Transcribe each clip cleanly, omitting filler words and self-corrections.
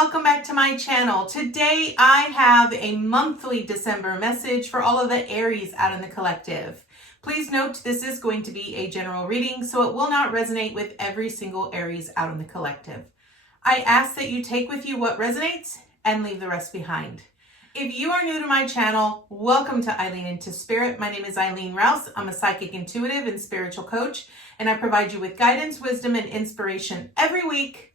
welcome back to my channel. Today I have a monthly December message for all of the Aries out in the collective. Please note this is going to be a general reading, so it will not resonate with every single Aries out in the collective. I ask that you take with you what resonates and leave the rest behind. If you are new to my channel, welcome to Eileen Into Spirit. My name is Eileen Rouse. I'm a psychic intuitive and spiritual coach, and I provide you with guidance, wisdom, and inspiration every week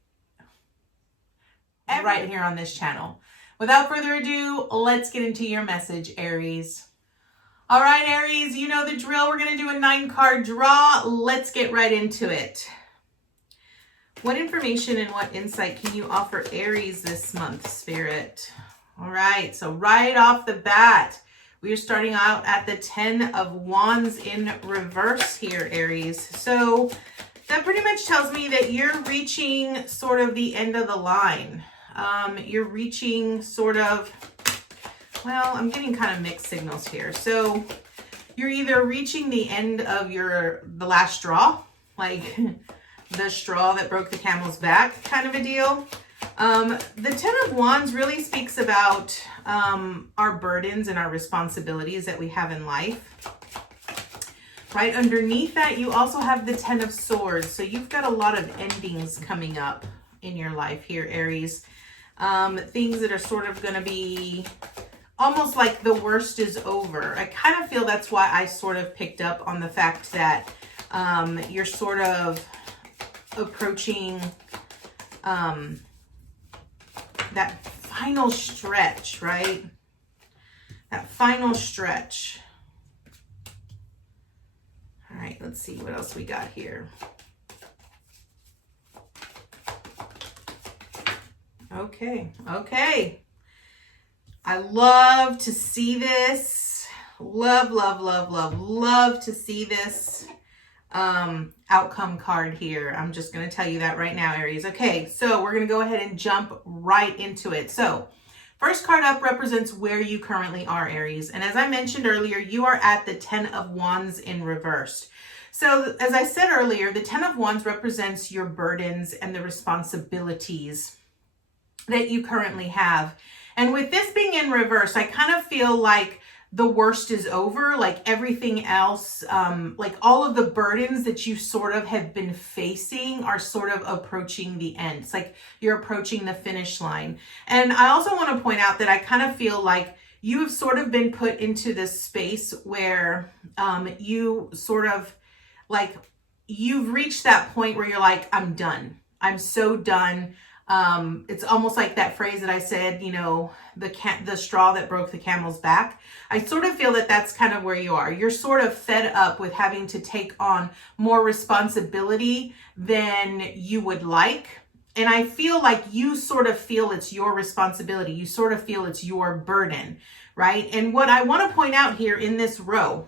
right here on this channel. Without further ado, let's get into your message, Aries. All right, Aries, you know the drill. We're going to do a 9-card draw. Let's get right into it. What information and what insight can you offer Aries this month, Spirit? All right, so right off the bat, we are starting out at the 10 of Wands in reverse here, Aries. So that pretty much tells me that you're reaching sort of the end of the line. You're reaching sort of, well, I'm getting kind of mixed signals here. So you're either reaching the end of the last straw, like the straw that broke the camel's back kind of a deal. The 10 of Wands really speaks about our burdens and our responsibilities that we have in life. Right underneath that, you also have the 10 of Swords. So you've got a lot of endings coming up in your life here, Aries. Things that are sort of going to be almost like the worst is over. I kind of feel that's why I sort of picked up on the fact that you're sort of approaching that final stretch, right? That final stretch. All right, let's see what else we got here. Okay. I love to see this. Love to see this outcome card here. I'm just going to tell you that right now, Aries. Okay, so we're going to go ahead and jump right into it. So first card up represents where you currently are, Aries. And as I mentioned earlier, you are at the 10 of Wands in reverse. So as I said earlier, the 10 of Wands represents your burdens and the responsibilities that you currently have. And with this being in reverse, I kind of feel like the worst is over, like everything else, like all of the burdens that you sort of have been facing are sort of approaching the end. It's like you're approaching the finish line. And I also want to point out that I kind of feel like you have sort of been put into this space where you sort of like, you've reached that point where you're like, I'm done. I'm so done. It's almost like that phrase that I said, you know, the straw that broke the camel's back. I sort of feel that that's kind of where you are. You're sort of fed up with having to take on more responsibility than you would like. And I feel like you sort of feel it's your responsibility. You sort of feel it's your burden, right? And what I want to point out here in this row,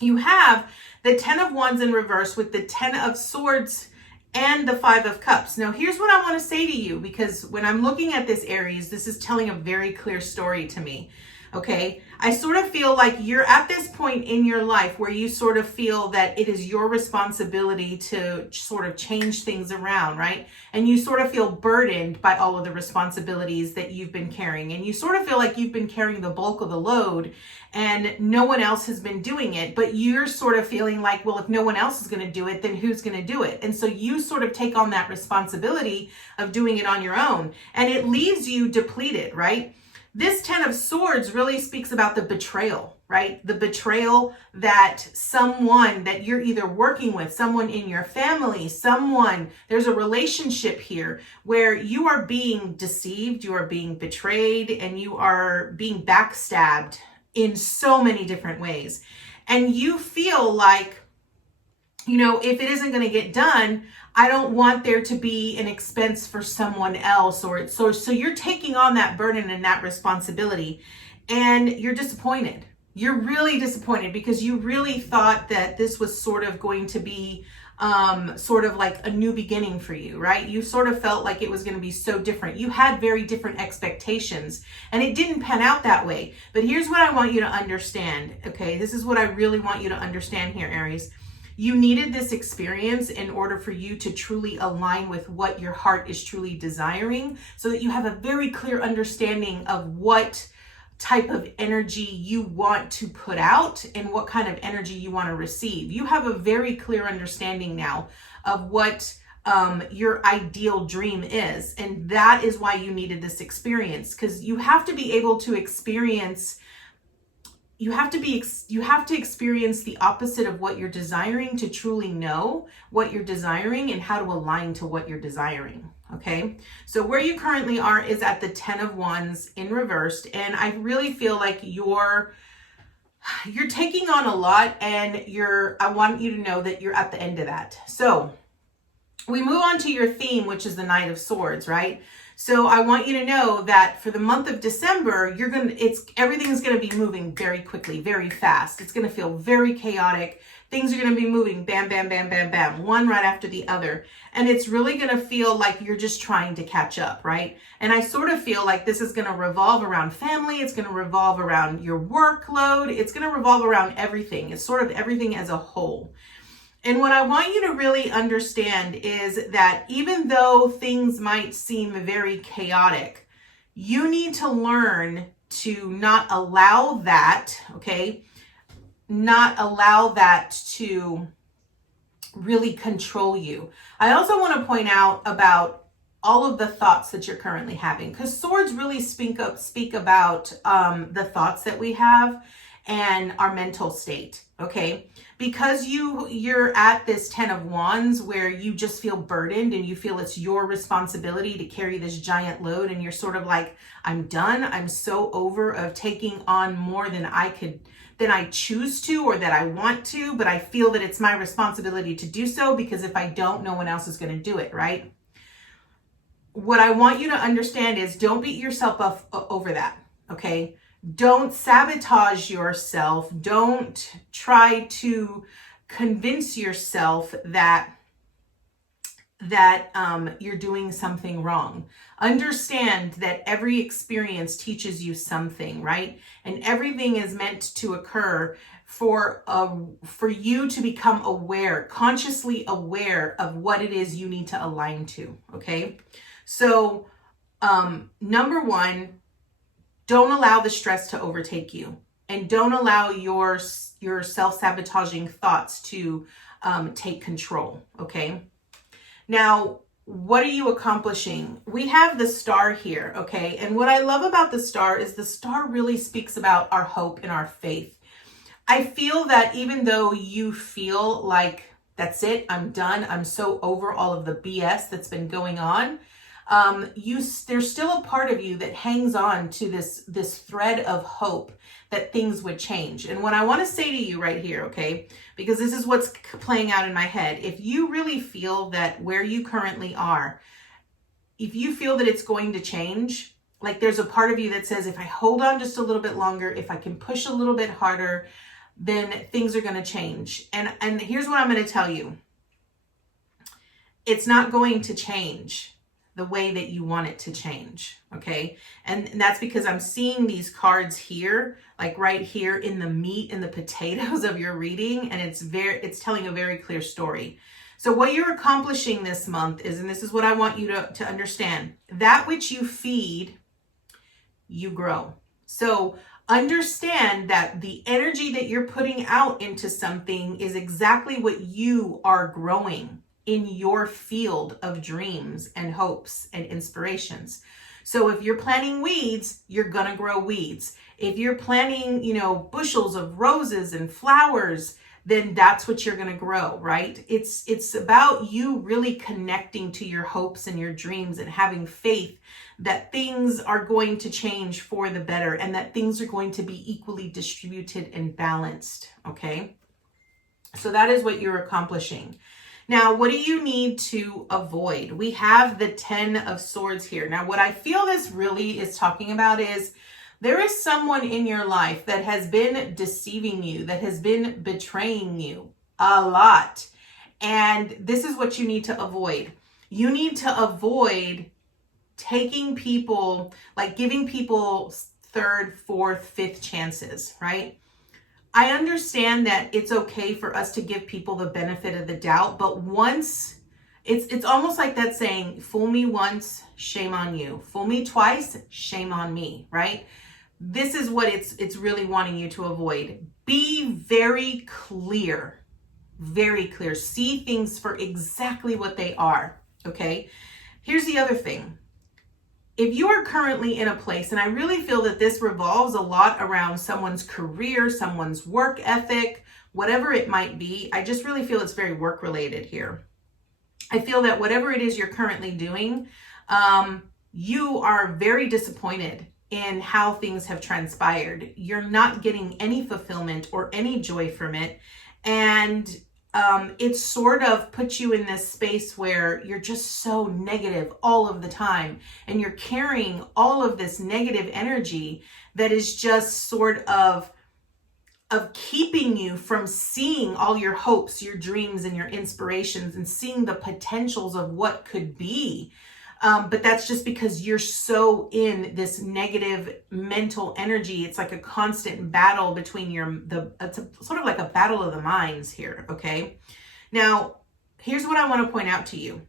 you have the 10 of Wands in reverse with the 10 of Swords and the 5 of Cups. Now, here's what I want to say to you, because when I'm looking at this, Aries, this is telling a very clear story to me, okay? I sort of feel like you're at this point in your life where you sort of feel that it is your responsibility to sort of change things around, right? And you sort of feel burdened by all of the responsibilities that you've been carrying. And you sort of feel like you've been carrying the bulk of the load and no one else has been doing it. But you're sort of feeling like, well, if no one else is going to do it, then who's going to do it? And so you sort of take on that responsibility of doing it on your own. And it leaves you depleted, right? This 10 of Swords really speaks about the betrayal, right? The betrayal that someone that you're either working with, someone in your family, there's a relationship here where you are being deceived, you are being betrayed, and you are being backstabbed in so many different ways. And you feel like, you know, if it isn't going to get done, I don't want there to be an expense for someone else, so you're taking on that burden and that responsibility, and you're disappointed. You're really disappointed because you really thought that this was sort of going to be sort of like a new beginning for you, right? You sort of felt like it was going to be so different. You had very different expectations, and it didn't pan out that way. But here's what I want you to understand, okay? This is what I really want you to understand here, Aries. You needed this experience in order for you to truly align with what your heart is truly desiring, so that you have a very clear understanding of what type of energy you want to put out and what kind of energy you want to receive. You have a very clear understanding now of what your ideal dream is. And that is why you needed this experience, because you have to be able to experience you have to experience the opposite of what you're desiring to truly know what you're desiring and how to align to what you're desiring. Okay, so where you currently are is at the 10 of Wands in reversed, and I really feel like you're taking on a lot, and I want you to know that you're at the end of that. So we move on to your theme, which is the Knight of Swords, right? So I want you to know that for the month of December, everything's going to be moving very quickly, very fast. It's going to feel very chaotic. Things are going to be moving bam, bam, bam, bam, bam, one right after the other. And it's really going to feel like you're just trying to catch up, right? And I sort of feel like this is going to revolve around family. It's going to revolve around your workload. It's going to revolve around everything. It's sort of everything as a whole. And what I want you to really understand is that even though things might seem very chaotic, you need to learn to not allow that, okay? Not allow that to really control you. I also want to point out about all of the thoughts that you're currently having, because swords really speak about the thoughts that we have and our mental state, okay? Because you're at this 10 of Wands where you just feel burdened and you feel it's your responsibility to carry this giant load, and you're sort of like, I'm done. I'm so over of taking on more than I choose to or that I want to, but I feel that it's my responsibility to do so, because if I don't, no one else is going to do it, right? What I want you to understand is don't beat yourself up over that, okay? Don't sabotage yourself. Don't try to convince yourself that you're doing something wrong. Understand that every experience teaches you something, right? And everything is meant to occur for you to become aware, consciously aware of what it is you need to align to, okay? So, number one, don't allow the stress to overtake you, and don't allow your self-sabotaging thoughts to take control, okay? Now, what are you accomplishing? We have the star here, okay? And what I love about the star is the star really speaks about our hope and our faith. I feel that even though you feel like, that's it, I'm done, I'm so over all of the BS that's been going on, there's still a part of you that hangs on to this thread of hope that things would change. And what I want to say to you right here, okay, because this is what's playing out in my head. If you really feel that where you currently are, if you feel that it's going to change, like there's a part of you that says, if I hold on just a little bit longer, if I can push a little bit harder, then things are going to change. And here's what I'm going to tell you. It's not going to change the way that you want it to change, okay? And that's because I'm seeing these cards here, like right here in the meat and the potatoes of your reading, and it's telling a very clear story. So what you're accomplishing this month is, and this is what I want you to understand, that which you feed, you grow. So understand that the energy that you're putting out into something is exactly what you are growing in your field of dreams and hopes and inspirations. So if you're planting weeds, you're going to grow weeds. If you're planting, bushels of roses and flowers, then that's what you're going to grow, right? It's about you really connecting to your hopes and your dreams and having faith that things are going to change for the better and that things are going to be equally distributed and balanced, okay? So that is what you're accomplishing. Now, what do you need to avoid? We have the 10 of Swords here. Now, what I feel this really is talking about is there is someone in your life that has been deceiving you, that has been betraying you a lot. And this is what you need to avoid. You need to avoid taking people, like giving people third, fourth, fifth chances, right? I understand that it's okay for us to give people the benefit of the doubt, but once it's almost like that saying, fool me once, shame on you. Fool me twice, shame on me, right? This is what it's really wanting you to avoid. Be very clear. Very clear. See things for exactly what they are, okay? Here's the other thing. If you are currently in a place, and I really feel that this revolves a lot around someone's career, someone's work ethic, whatever it might be, I just really feel it's very work related here. I feel that whatever it is you're currently doing, you are very disappointed in how things have transpired. You're not getting any fulfillment or any joy from it. And it sort of puts you in this space where you're just so negative all of the time. And you're carrying all of this negative energy that is just sort of keeping you from seeing all your hopes, your dreams, and your inspirations, and seeing the potentials of what could be. But that's just because you're so in this negative mental energy. It's like a constant battle between it's sort of like a battle of the minds here, okay? Now, here's what I want to point out to you.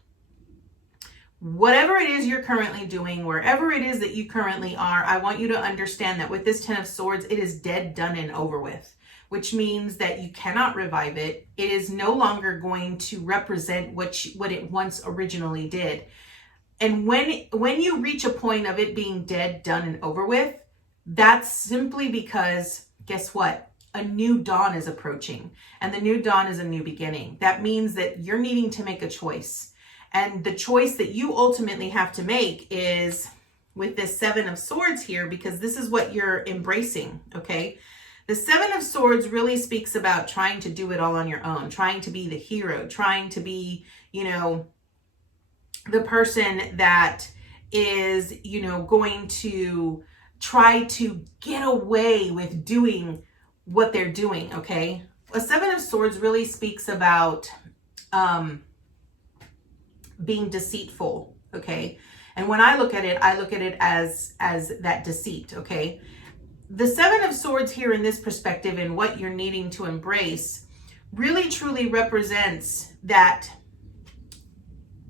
Whatever it is you're currently doing, wherever it is that you currently are, I want you to understand that with this 10 of Swords, it is dead, done, and over with, which means that you cannot revive it. It is no longer going to represent what it once originally did. And when you reach a point of it being dead, done, and over with, that's simply because, guess what? A new dawn is approaching. And the new dawn is a new beginning. That means that you're needing to make a choice. And the choice that you ultimately have to make is with this 7 of Swords here, because this is what you're embracing, okay? The 7 of Swords really speaks about trying to do it all on your own, trying to be the hero, trying to be, the person that is, going to try to get away with doing what they're doing, okay? A 7 of Swords really speaks about being deceitful, okay? And when I look at it as that deceit, okay? The 7 of Swords here in this perspective and what you're needing to embrace really truly represents that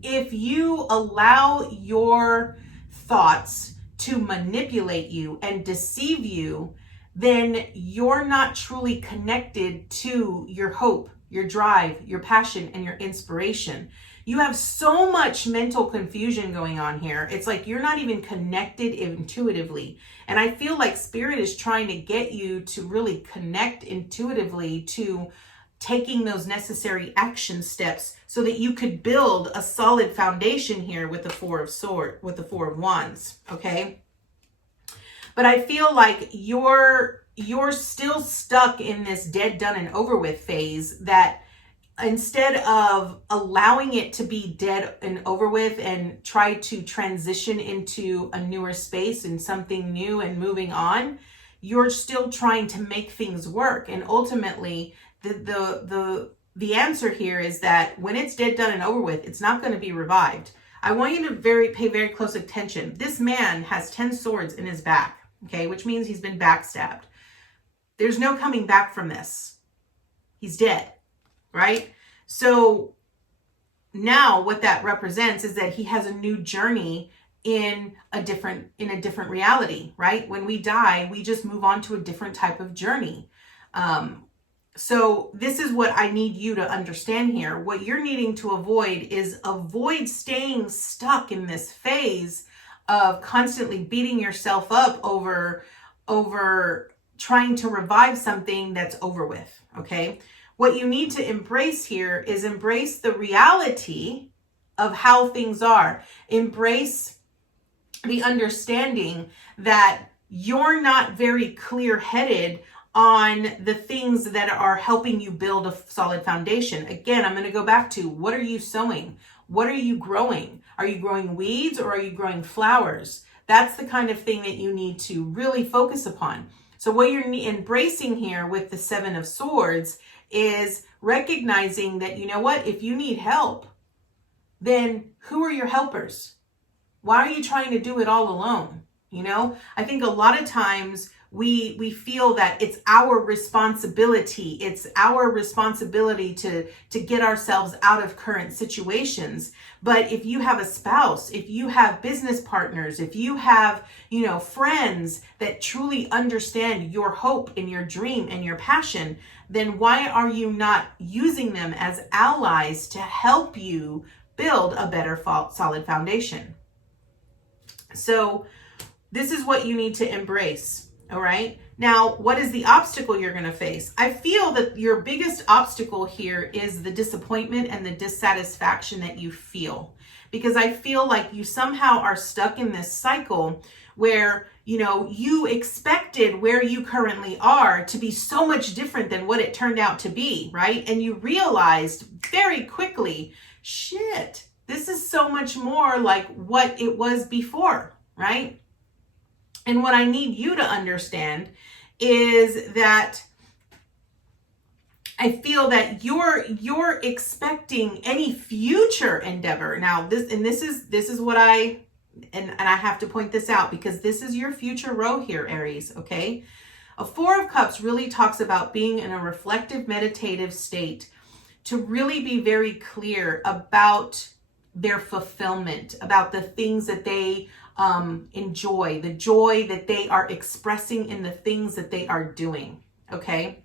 if you allow your thoughts to manipulate you and deceive you, then you're not truly connected to your hope, your drive, your passion, and your inspiration. You have so much mental confusion going on here. It's like you're not even connected intuitively. And I feel like Spirit is trying to get you to really connect intuitively to taking those necessary action steps so that you could build a solid foundation here with the 4 of Wands, okay? But I feel like you're still stuck in this dead, done, and over with phase that instead of allowing it to be dead and over with and try to transition into a newer space and something new and moving on, you're still trying to make things work. And ultimately, the answer here is that when it's dead, done, and over with, it's not going to be revived. I want you to pay very close attention. This man has 10 swords in his back, okay, which means he's been backstabbed. There's no coming back from this. He's dead, right? So now what that represents is that he has a new journey in a different reality, right? When we die, we just move on to a different type of journey. So this is what I need you to understand here. What you're needing to avoid staying stuck in this phase of constantly beating yourself up over trying to revive something that's over with, okay? What you need to embrace here is embrace the reality of how things are. Embrace the understanding that you're not very clear-headed on the things that are helping you build a solid foundation. Again, I'm going to go back to, what are you sowing? What are you growing? Are you growing weeds or are you growing flowers? That's the kind of thing that you need to really focus upon. So what you're embracing here with the 7 of Swords is recognizing that, you know what, if you need help, then who are your helpers? Why are you trying to do it all alone? I think a lot of times we feel that it's our responsibility. It's our responsibility to get ourselves out of current situations. But if you have a spouse, if you have business partners, if you have, friends that truly understand your hope and your dream and your passion, then why are you not using them as allies to help you build a better solid foundation? So this is what you need to embrace. All right. Now, what is the obstacle you're going to face? I feel that your biggest obstacle here is the disappointment and the dissatisfaction that you feel, because I feel like you somehow are stuck in this cycle where, you expected where you currently are to be so much different than what it turned out to be, right? And you realized very quickly, shit, this is so much more like what it was before, right? And what I need you to understand is that I feel that you're expecting any future endeavor. Now, this is what I have to point this out, because this is your future row here, Aries, okay? A Four of Cups really talks about being in a reflective, meditative state to really be very clear about their fulfillment, about the things that they enjoy, the joy that they are expressing in the things that they are doing, okay?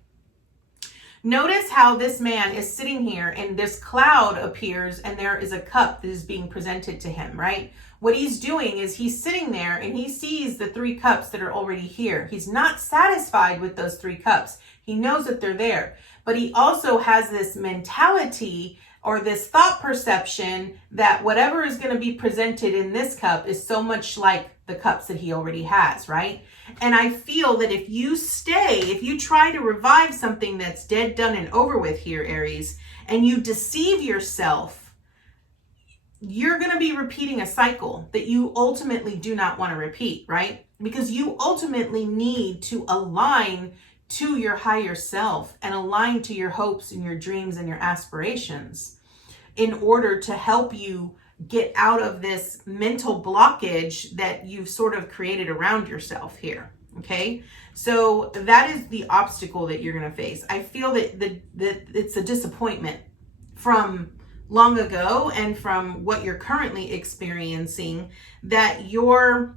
Notice how this man is sitting here and this cloud appears and there is a cup that is being presented to him, right? What he's doing is he's sitting there and he sees the 3 cups that are already here. He's not satisfied with those 3 cups. He knows that they're there, but he also has this mentality or this thought perception that whatever is going to be presented in this cup is so much like the cups that he already has, right? And I feel that if you try to revive something that's dead, done, and over with here, Aries, and you deceive yourself, you're going to be repeating a cycle that you ultimately do not want to repeat, right? Because you ultimately need to align to your higher self and align to your hopes and your dreams and your aspirations in order to help you get out of this mental blockage that you've sort of created around yourself here. Okay. So that is the obstacle that you're going to face. I feel that it's a disappointment from long ago and from what you're currently experiencing, that you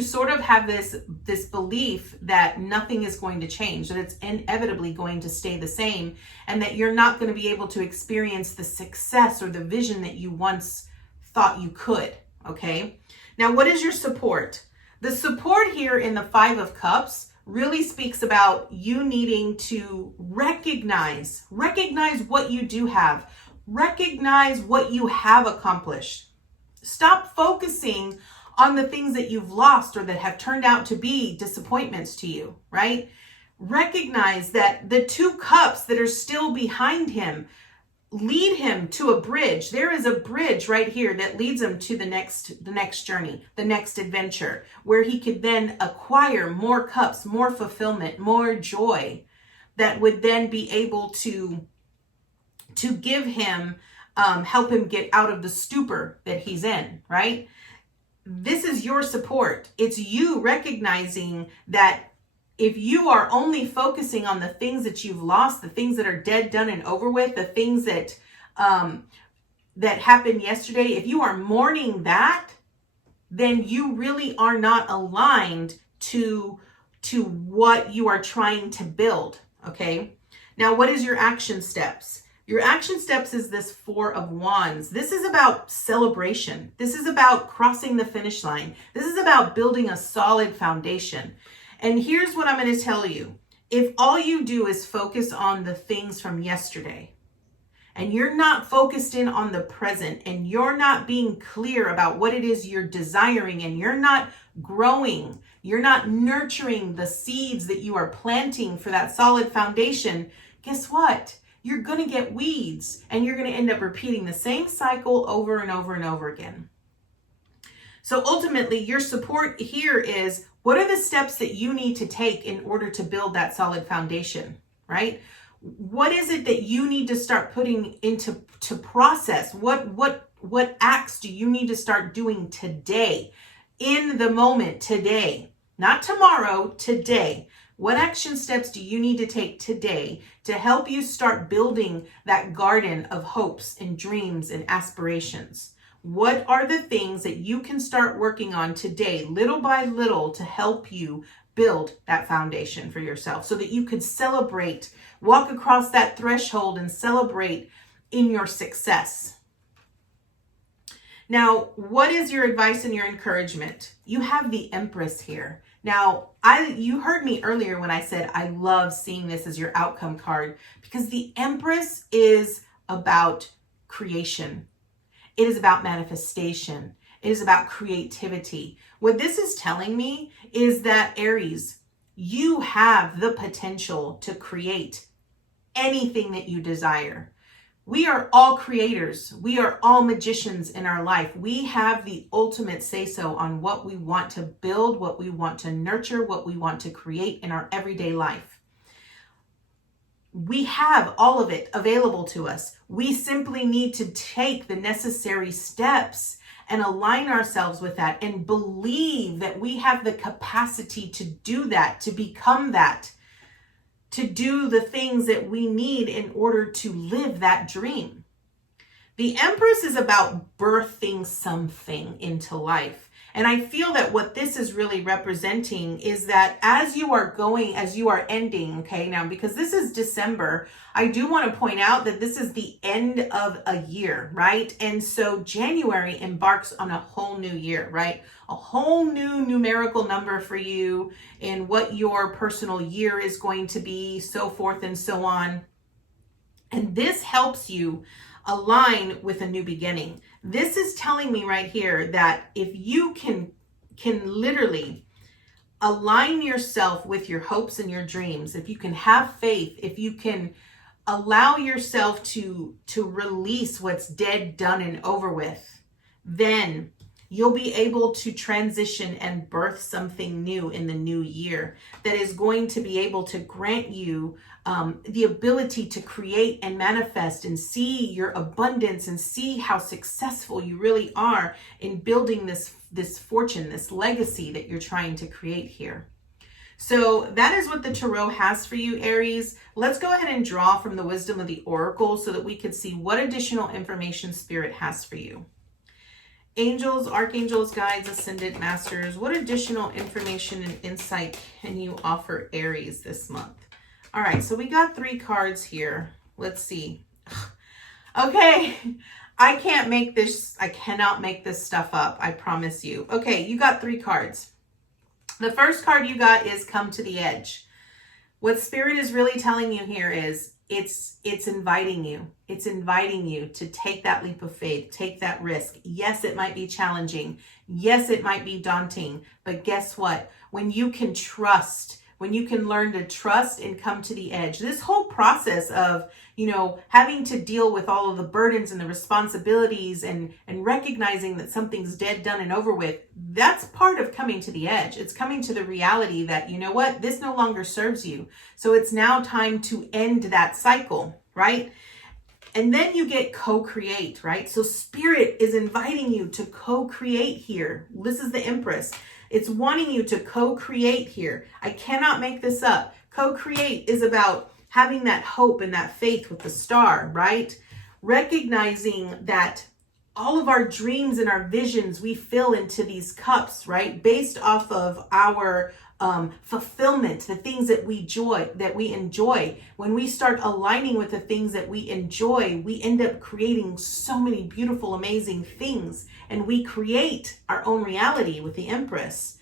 sort of have this belief that nothing is going to change, that it's inevitably going to stay the same, and that you're not going to be able to experience the success or the vision that you once thought you could, okay? Now, what is your support? The support here in the 5 of Cups really speaks about you needing to recognize what you do have, recognize what you have accomplished. Stop focusing on the things that you've lost or that have turned out to be disappointments to you, right? Recognize that the 2 cups that are still behind him lead him to a bridge. There is a bridge right here that leads him to the next journey, the next adventure, where he could then acquire more cups, more fulfillment, more joy that would then be able to give him, help him get out of the stupor that he's in, right? This is your support. It's you recognizing that if you are only focusing on the things that you've lost, the things that are dead, done, and over with, the things that happened yesterday, if you are mourning that, then you really are not aligned to what you are trying to build, okay? Now, what is your action steps? Your action steps is this 4 of Wands. This is about celebration. This is about crossing the finish line. This is about building a solid foundation. And here's what I'm going to tell you. If all you do is focus on the things from yesterday, and you're not focused in on the present, and you're not being clear about what it is you're desiring, and you're not growing, you're not nurturing the seeds that you are planting for that solid foundation, guess what? You're going to get weeds, and you're going to end up repeating the same cycle over and over and over again. So ultimately, your support here is, what are the steps that you need to take in order to build that solid foundation, right? What is it that you need to start putting into process? What acts do you need to start doing today, in the moment, today, not tomorrow, today. What action steps do you need to take today to help you start building that garden of hopes and dreams and aspirations? What are the things that you can start working on today, little by little, to help you build that foundation for yourself so that you could celebrate, walk across that threshold and celebrate in your success? Now, what is your advice and your encouragement? You have the Empress here. Now, you heard me earlier when I said I love seeing this as your outcome card, because the Empress is about creation. It is about manifestation. It is about creativity. What this is telling me is that, Aries, you have the potential to create anything that you desire. We are all creators. We are all magicians in our life. We have the ultimate say-so on what we want to build, what we want to nurture, what we want to create in our everyday life. We have all of it available to us. We simply need to take the necessary steps and align ourselves with that and believe that we have the capacity to do that, to become that, to do the things that we need in order to live that dream. The Empress is about birthing something into life. And I feel that what this is really representing is that as you are ending, okay, now because this is December, I do want to point out that this is the end of a year, right? And so January embarks on a whole new year, right? A whole new numerical number for you and what your personal year is going to be, so forth and so on. And this helps you align with a new beginning. This is telling me right here that if you can literally align yourself with your hopes and your dreams, if you can have faith, if you can allow yourself to release what's dead, done, and over with, then you'll be able to transition and birth something new in the new year that is going to be able to grant you the ability to create and manifest and see your abundance and see how successful you really are in building this fortune, this legacy that you're trying to create here. So that is what the Tarot has for you, Aries. Let's go ahead and draw from the wisdom of the Oracle so that we can see what additional information Spirit has for you. Angels, archangels, guides, ascended masters, what additional information and insight can you offer Aries this month? All right, so we got 3 cards here. Let's see. Okay, I cannot make this stuff up, I promise you. Okay, you got 3 cards. The first card you got is Come to the Edge. What Spirit is really telling you here is it's inviting you. It's inviting you to take that leap of faith, take that risk. Yes, it might be challenging. Yes, it might be daunting. But guess what? When you can trust, when you can learn to trust and come to the edge, this whole process of, having to deal with all of the burdens and the responsibilities and recognizing that something's dead, done, and over with, that's part of coming to the edge. It's coming to the reality that, you know what, this no longer serves you. So it's now time to end that cycle, right? And then you get co-create, right? So Spirit is inviting you to co-create here. This is the Empress. It's wanting you to co-create here. I cannot make this up. Co-create is about having that hope and that faith with the star, right? Recognizing that all of our dreams and our visions, we fill into these cups, right? Based off of our fulfillment, the things that we enjoy. When we start aligning with the things that we enjoy, we end up creating so many beautiful, amazing things, and we create our own reality with the Empress.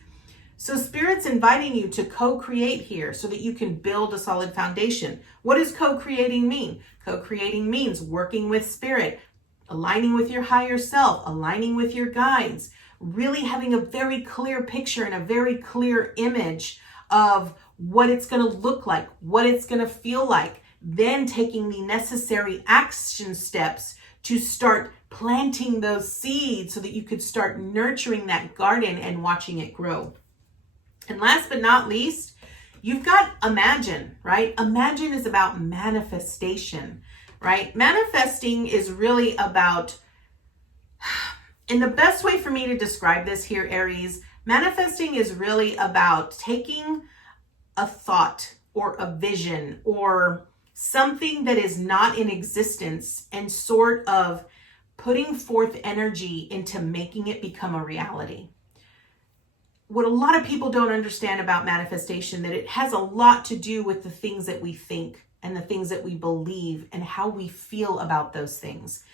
So Spirit's inviting you to co-create here so that you can build a solid foundation. What does co-creating mean? Co-creating means working with Spirit, aligning with your higher self, aligning with your guides, really having a very clear picture and a very clear image of what it's going to look like, what it's going to feel like, then taking the necessary action steps to start planting those seeds so that you could start nurturing that garden and watching it grow. And last but not least, you've got Imagine, right? Imagine is about manifestation, right? Manifesting is really about, and the best way for me to describe this here, Aries, Manifesting is really about taking a thought or a vision or something that is not in existence and sort of putting forth energy into making it become a reality. What a lot of people don't understand about manifestation, that it has a lot to do with the things that we think and the things that we believe and how we feel about those things.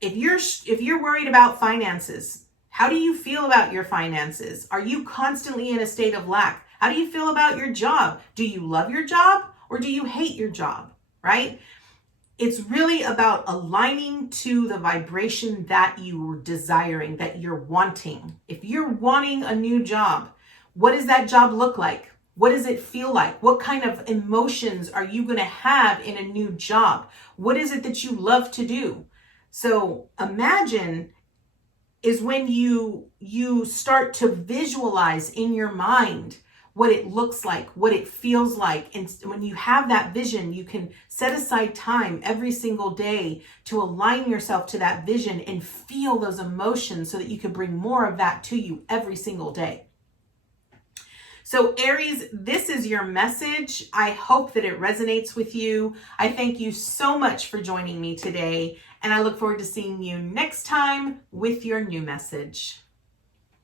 If you're worried about finances, how do you feel about your finances? Are you constantly in a state of lack? How do you feel about your job? Do you love your job or do you hate your job, right? It's really about aligning to the vibration that you're desiring, that you're wanting. If you're wanting a new job, what does that job look like? What does it feel like? What kind of emotions are you going to have in a new job? What is it that you love to do? So imagine is when you start to visualize in your mind what it looks like, what it feels like. And when you have that vision, you can set aside time every single day to align yourself to that vision and feel those emotions so that you can bring more of that to you every single day. So Aries, this is your message. I hope that it resonates with you. I thank you so much for joining me today, and I look forward to seeing you next time with your new message.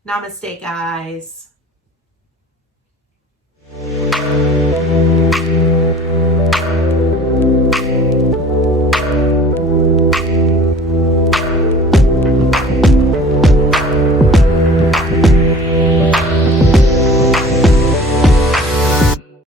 Namaste, guys.